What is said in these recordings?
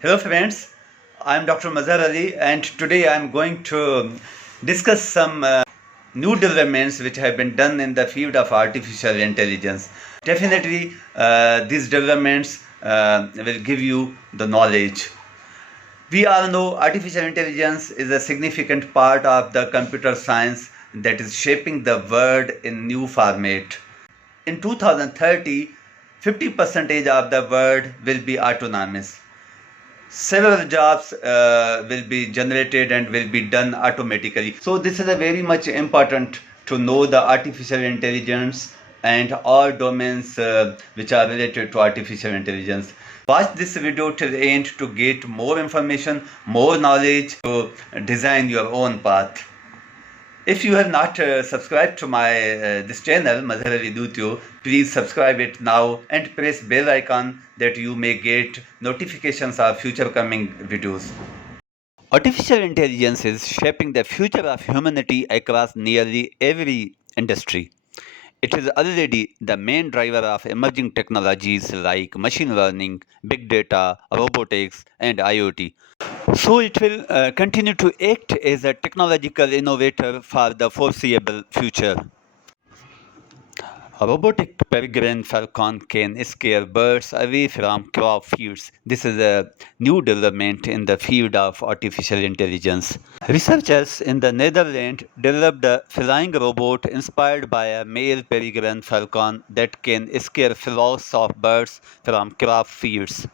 Hello friends, I am Dr. Mazhar Ali and today I am going to discuss some new developments which have been done in the field of artificial intelligence. Definitely these developments will give you the knowledge. We all know artificial intelligence is a significant part of the computer science that is shaping the world in new format. In 2030, 50% of the world will be autonomous. Several jobs will be generated and will be done automatically. So this is a very much important to know the artificial intelligence and all domains which are related to artificial intelligence. Watch this video till the end to get more information, more knowledge to design your own path. If you have not subscribed to my this channel, Mazhar Ali Dootio, please subscribe it now and press bell icon that you may get notifications of future coming videos. Artificial intelligence is shaping the future of humanity across nearly every industry. It is already the main driver of emerging technologies like machine learning, big data, robotics, and IoT. So it will continue to act as a technological innovator for the foreseeable future. A robotic peregrine falcon can scare birds away from crop fields. This is a new development in the field of artificial intelligence. Researchers in the Netherlands developed a flying robot inspired by a male peregrine falcon that can scare flocks of birds from crop fields.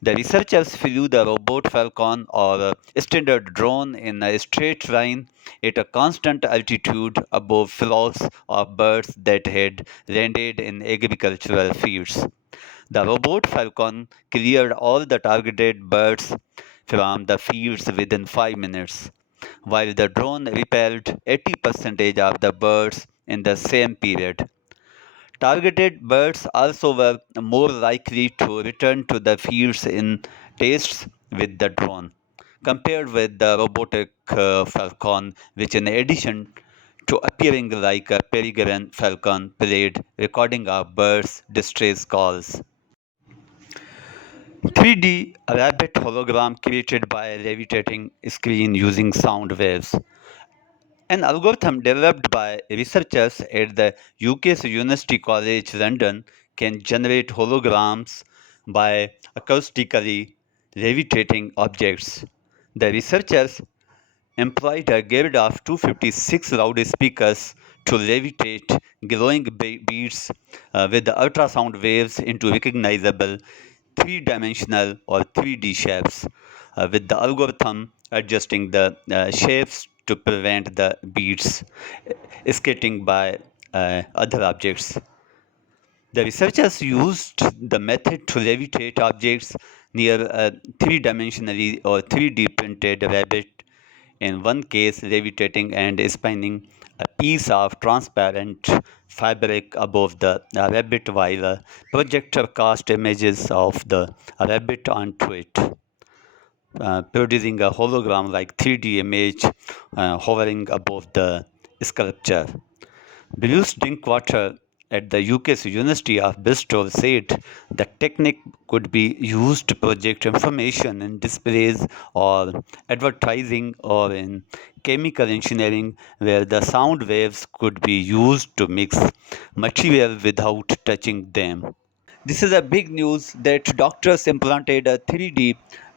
The researchers flew the robot falcon or a standard drone in a straight line at a constant altitude above flocks of birds that had landed in agricultural fields. The robot falcon cleared all the targeted birds from the fields within 5 minutes, while the drone repelled 80% of the birds in the same period. Targeted birds also were more likely to return to the fields in tests with the drone, compared with the robotic falcon, which, in addition to appearing like a peregrine falcon, played recording of birds' distress calls. 3D rabbit hologram created by a levitating screen using sound waves. An algorithm developed by researchers at the UK's University College London can generate holograms by acoustically levitating objects. The researchers employed a grid of 256 loudspeakers to levitate glowing beads with the ultrasound waves into recognizable three-dimensional or 3D shapes, with the algorithm adjusting the shapes to prevent the beads escaping by other objects. The researchers used the method to levitate objects near a three-dimensionally or 3D printed rabbit, in one case levitating and spinning a piece of transparent fabric above the rabbit while a projector cast images of the rabbit onto it, producing a hologram like 3D image hovering above the sculpture. Bruce Drinkwater at the UK's University of Bristol said the technique could be used to project information in displays or advertising or in chemical engineering where the sound waves could be used to mix material without touching them. This is a big news that doctors implanted a 3D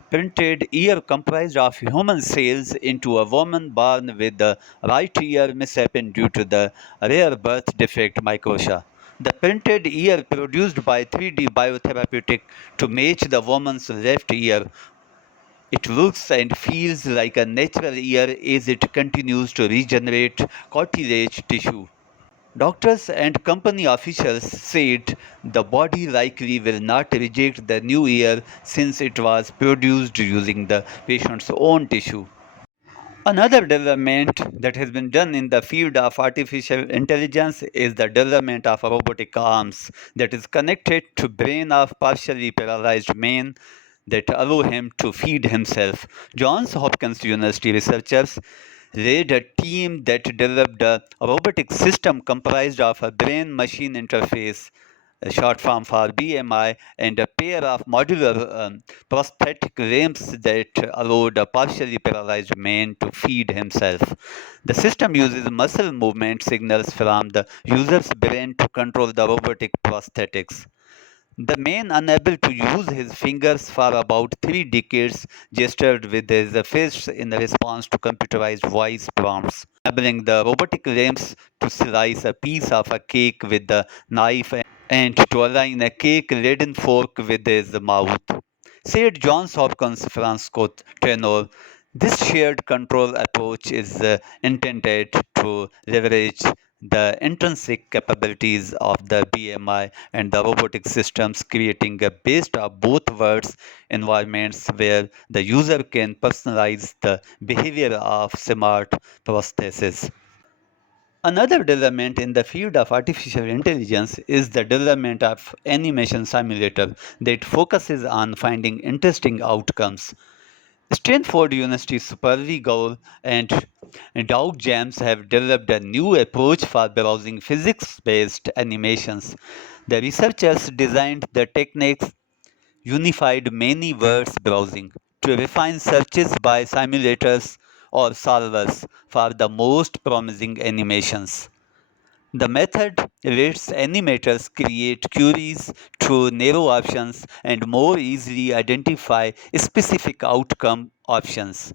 printed ear comprised of human cells into a woman born with the right ear misshapen due to the rare birth defect microtia. The printed ear produced by 3D biotherapeutic to match the woman's left ear. It looks and feels like a natural ear as it continues to regenerate cartilage tissue. Doctors and company officials said the body likely will not reject the new ear since it was produced using the patient's own tissue. Another development that has been done in the field of artificial intelligence is the development of robotic arms that is connected to brain of partially paralyzed man that allow him to feed himself. Johns Hopkins University researchers led a team that developed a robotic system comprised of a brain-machine interface a short form for BMI, and a pair of modular prosthetic limbs that allowed a partially paralyzed man to feed himself. The system uses muscle movement signals from the user's brain to control the robotic prosthetics. The man, unable to use his fingers for about 3 decades, gestured with his fists in response to computerized voice prompts, enabling the robotic limbs to slice a piece of a cake with the knife and to align a cake-laden fork with his mouth. Said Johns Hopkins Francisco Tenor, this shared control approach is intended to leverage the intrinsic capabilities of the BMI and the robotic systems, creating a best of both worlds environments where the user can personalize the behavior of smart prostheses. Another development in the field of artificial intelligence is the development of animation simulator that focuses on finding interesting outcomes. Stanford University's Superly Gaul and Dow James have developed a new approach for browsing physics-based animations. The researchers designed the techniques unified many words browsing to refine searches by simulators or solvers for the most promising animations. The method lets animators create queries through narrow options and more easily identify specific outcome options.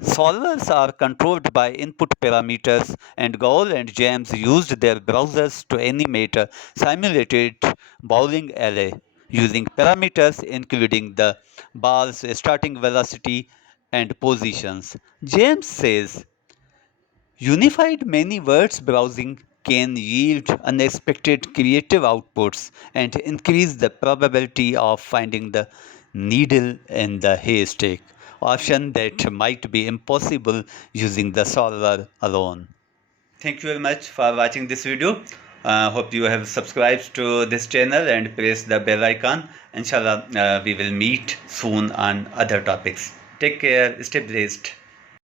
Solvers are controlled by input parameters, and Gaul and James used their browsers to animate a simulated bowling alley using parameters including the ball's starting velocity and positions. James says unified many words browsing can yield unexpected creative outputs and increase the probability of finding the needle in the haystack, option that might be impossible using the solver alone. Thank you very much for watching this video. Hope you have subscribed to this channel and press the bell icon. Inshallah, we will meet soon on other topics. Take care, stay blessed.